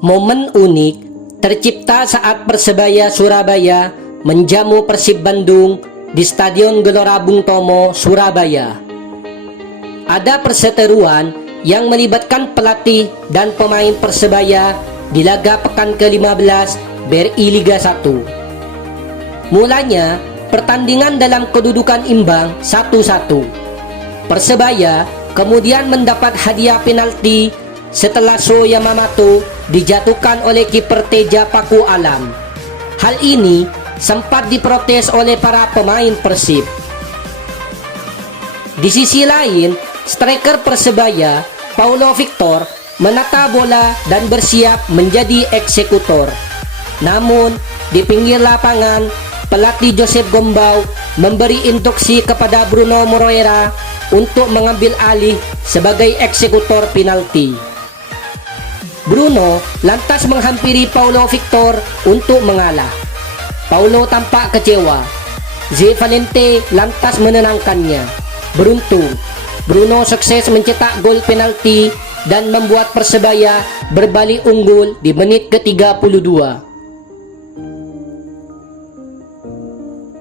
Momen unik tercipta saat Persebaya Surabaya menjamu Persib Bandung di Stadion Gelora Bung Tomo, Surabaya. Ada perseteruan yang melibatkan pelatih dan pemain Persebaya di laga pekan ke-15 BRI Liga 1. Mulanya, pertandingan dalam kedudukan imbang 1-1. Persebaya kemudian mendapat hadiah penalti setelah Sho Yamamoto dijatuhkan oleh kiper Teja Paku Alam. Hal ini sempat diprotes oleh para pemain Persib. Di sisi lain, striker Persebaya, Paulo Victor, menata bola dan bersiap menjadi eksekutor. Namun, di pinggir lapangan, pelatih Joseph Gombau memberi instruksi kepada Bruno Moreira untuk mengambil alih sebagai eksekutor penalti. Bruno lantas menghampiri Paulo Victor untuk mengalah. Paulo tampak kecewa. Zé Valente lantas menenangkannya. Beruntung, Bruno sukses mencetak gol penalti dan membuat Persebaya berbalik unggul di menit ke-32.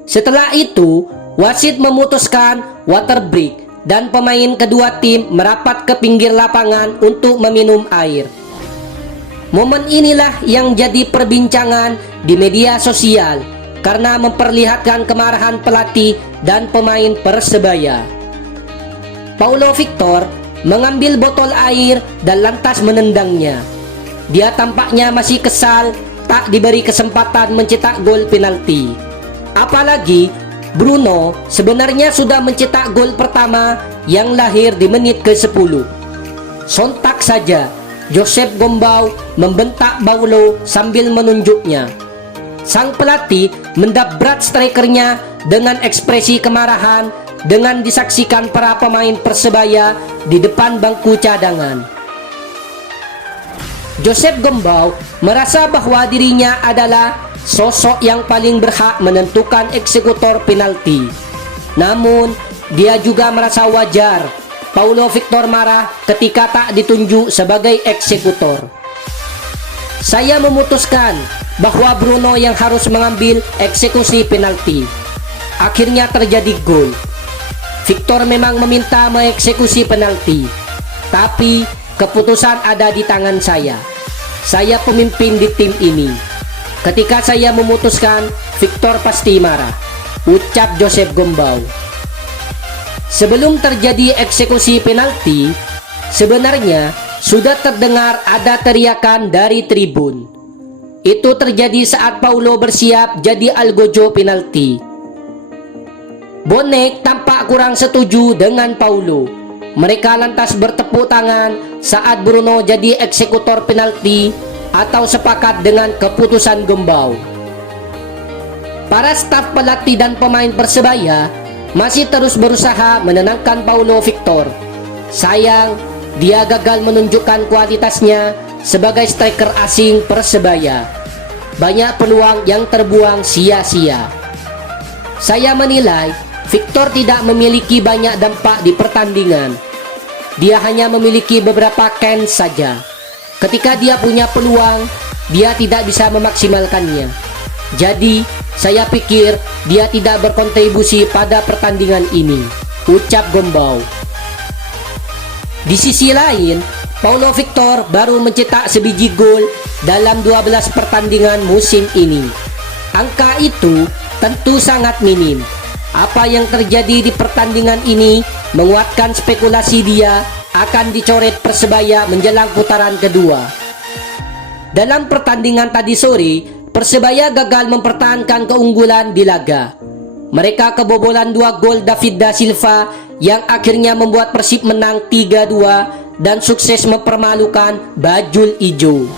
Setelah itu, wasit memutuskan water break dan pemain kedua tim merapat ke pinggir lapangan untuk meminum air. Momen inilah yang jadi perbincangan di media sosial karena memperlihatkan kemarahan pelatih dan pemain Persebaya. Paulo Victor mengambil botol air dan lantas menendangnya. Dia tampaknya masih kesal tak diberi kesempatan mencetak gol penalti. Apalagi Bruno sebenarnya sudah mencetak gol pertama yang lahir di menit ke-10. Sontak saja Joseph Gombau membentak Paulo sambil menunjuknya. Sang pelatih mendabrak strikernya dengan ekspresi kemarahan dengan disaksikan para pemain Persebaya di depan bangku cadangan. Joseph Gombau merasa bahwa dirinya adalah sosok yang paling berhak menentukan eksekutor penalti. Namun, dia juga merasa wajar Paulo Victor marah ketika tak ditunjuk sebagai eksekutor. Saya memutuskan bahwa Bruno yang harus mengambil eksekusi penalti. Akhirnya terjadi gol. Victor memang meminta mengeksekusi penalti, tapi keputusan ada di tangan saya. Saya pemimpin di tim ini. Ketika saya memutuskan, Victor pasti marah, ucap Joseph Gombau. Sebelum terjadi eksekusi penalti, sebenarnya sudah terdengar ada teriakan dari tribun. Itu terjadi saat Paulo bersiap jadi algojo penalti. Bonek tampak kurang setuju dengan Paulo. Mereka lantas bertepuk tangan saat Bruno jadi eksekutor penalti atau sepakat dengan keputusan Gombau. Para staf pelatih dan pemain Persebaya masih terus berusaha menenangkan Paulo Victor. Sayang, dia gagal menunjukkan kualitasnya sebagai striker asing Persebaya. Banyak peluang yang terbuang sia-sia. Saya menilai Victor tidak memiliki banyak dampak di pertandingan. Dia hanya memiliki beberapa chance saja. Ketika dia punya peluang, dia tidak bisa memaksimalkannya. Jadi, saya pikir dia tidak berkontribusi pada pertandingan ini, ucap Gombau. Di sisi lain, Paulo Victor baru mencetak sebiji gol dalam 12 pertandingan musim ini. Angka itu tentu sangat minim. Apa yang terjadi di pertandingan ini menguatkan spekulasi dia akan dicoret Persebaya menjelang putaran kedua. Dalam pertandingan tadi sore, Persebaya gagal mempertahankan keunggulan di laga. Mereka kebobolan 2 gol David da Silva yang akhirnya membuat Persib menang 3-2 dan sukses mempermalukan Bajul Ijo.